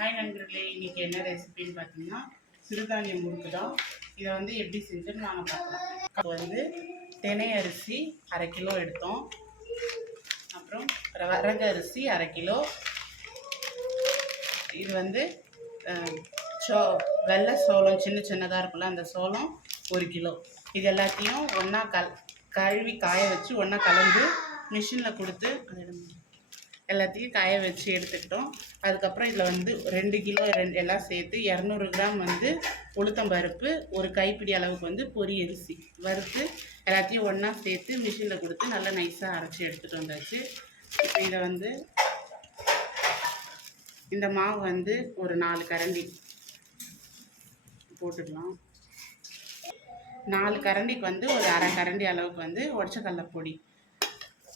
Hi நண்பர்களே இன்னைக்கு என்ன ரெசிபின்னு பார்த்தீங்கன்னா சிறுதானிய முறுக்கு தான். இதை வந்து எப்படி செஞ்சுன்னு நாங்கள் பார்க்கலாம். இப்போ வந்து தினை அரிசி அரை கிலோ எடுத்தோம். அப்புறம் வரகு அரிசி அரை கிலோ. இது வந்து சோ வெள்ளை சோளம் சின்ன சின்னதாக இருக்குல்ல அந்த சோளம் ஒரு கிலோ. இது எல்லாத்தையும் ஒன்றா கல் கழுவி காய வச்சு ஒன்றா கலந்து மிஷினில் கொடுத்து அதை எல்லாத்தையும் காய வச்சு எடுத்துக்கிட்டோம். அதுக்கப்புறம் இதில் வந்து ரெண்டு கிலோ ரெண்டு எல்லாம் சேர்த்து இரநூறு கிராம் வந்து உளுத்தம்பருப்பு ஒரு கைப்பிடி அளவுக்கு வந்து பொரி அரிசி. வறுத்து எல்லாத்தையும் ஒன்றா சேர்த்து மிஷினில் கொடுத்து நல்லா நைஸாக அரைச்சி எடுத்துகிட்டு வந்தாச்சு. இப்போ இதை வந்து இந்த மாவு வந்து ஒரு நாலு கரண்டி போட்டுக்கலாம். நாலு கரண்டிக்கு வந்து ஒரு அரை கரண்டி அளவுக்கு வந்து உடச்ச கடல பொடி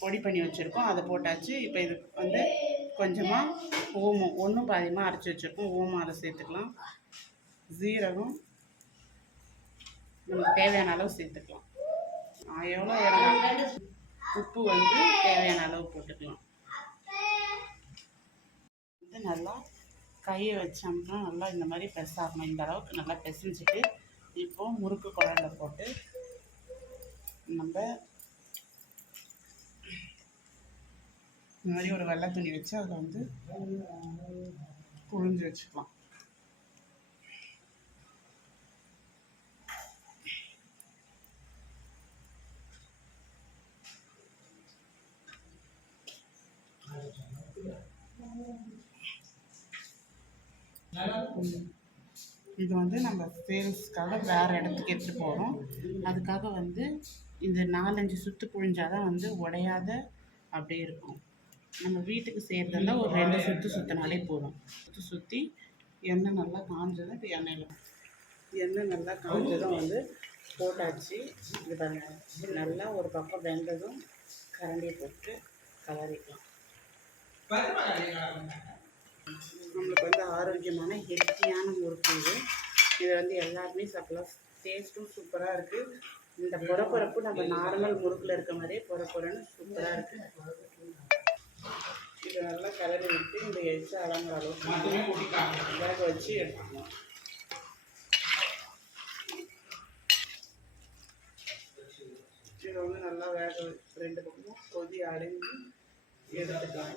பொடி பண்ணி வச்சுருக்கோம். அதை போட்டாச்சு. இப்போ இது வந்து கொஞ்சமாக ஓமம் ஒன்றும் பாதியமாக அரைச்சி வச்சுருக்கோம். ஓமம் அதை சேர்த்துக்கலாம். ஜீரகம் நமக்கு தேவையான அளவு சேர்த்துக்கலாம். எவ்வளோ உப்பு வந்து தேவையான அளவு போட்டுக்கலாம். வந்து நல்லா கையை வச்சோம்னா நல்லா இந்த மாதிரி பெசாகணும் இந்த அளவுக்கு நல்லா பிசைஞ்சிட்டு இப்போது முறுக்கு குழந்தை போட்டு நம்ம இந்த மாதிரி ஒரு வெள்ளை துணி வச்சு அதில் வந்து புழிஞ்சு வச்சுக்கலாம். இது வந்து நம்ம சேல்ஸ்க்காக வேறு இடத்துக்கு எடுத்துகிட்டு போகிறோம் அதுக்காக வந்து இந்த நாலஞ்சு சுற்று புழிஞ்சாதான் வந்து உடையாத அப்படியே இருக்கும். நம்ம வீட்டுக்கு செய்கிறதா ஒரு ரெண்டு சுற்று சுற்றினாலே போதும். சுற்றி சுற்றி எண்ணெய் நல்லா காஞ்சதும் இப்போ எண்ணெயில் எண்ணெய் நல்லா காஞ்சதும் வந்து போட்டாச்சு. இது பாருங்க. நல்லா ஒரு பக்கம் வெந்ததும் கரண்டியை போட்டு கலரிக்கலாம். நம்மளுக்கு வந்து ஆரோக்கியமான ஹெல்த்தியான முறுக்கு இது. இது வந்து எல்லாருமே சாப்பிடலாம். டேஸ்ட்டும் சூப்பராக இருக்குது இந்த பொறப்பொறப்பு நம்ம நார்மல் முறுக்கில் இருக்க மாதிரியே பொறப்பொறன்னு சூப்பராக இருக்குது நல்லா கலரி விட்டு இந்த எச்சு அலங்குற அளவுக்கு வேக வச்சு எடுத்துக்கலாம் இதை வந்து நல்லா வேக ரெண்டு பக்கமும் கொதி அடைஞ்சு எடுத்துக்கலாம்.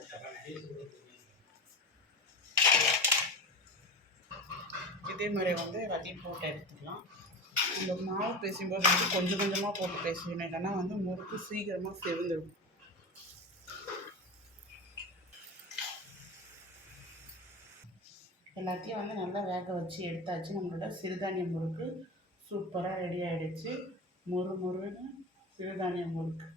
இதே மாதிரி வந்து எல்லாத்தையும் போட்டு எடுத்துக்கலாம். இந்த மாவு பேசும்போது வந்து கொஞ்சம் கொஞ்சமாக போட்டு பேசணும் இல்லைன்னா வந்து முறுக்கு சீக்கிரமாக செவிந்துடும் எல்லாத்தையும் வந்து நல்லா வேக வச்சு எடுத்தாச்சு. நம்மளோட சிறுதானிய முறுக்கு சூப்பராக ரெடி ஆகிடுச்சு மொறு முறுன்னு சிறுதானிய முறுக்கு.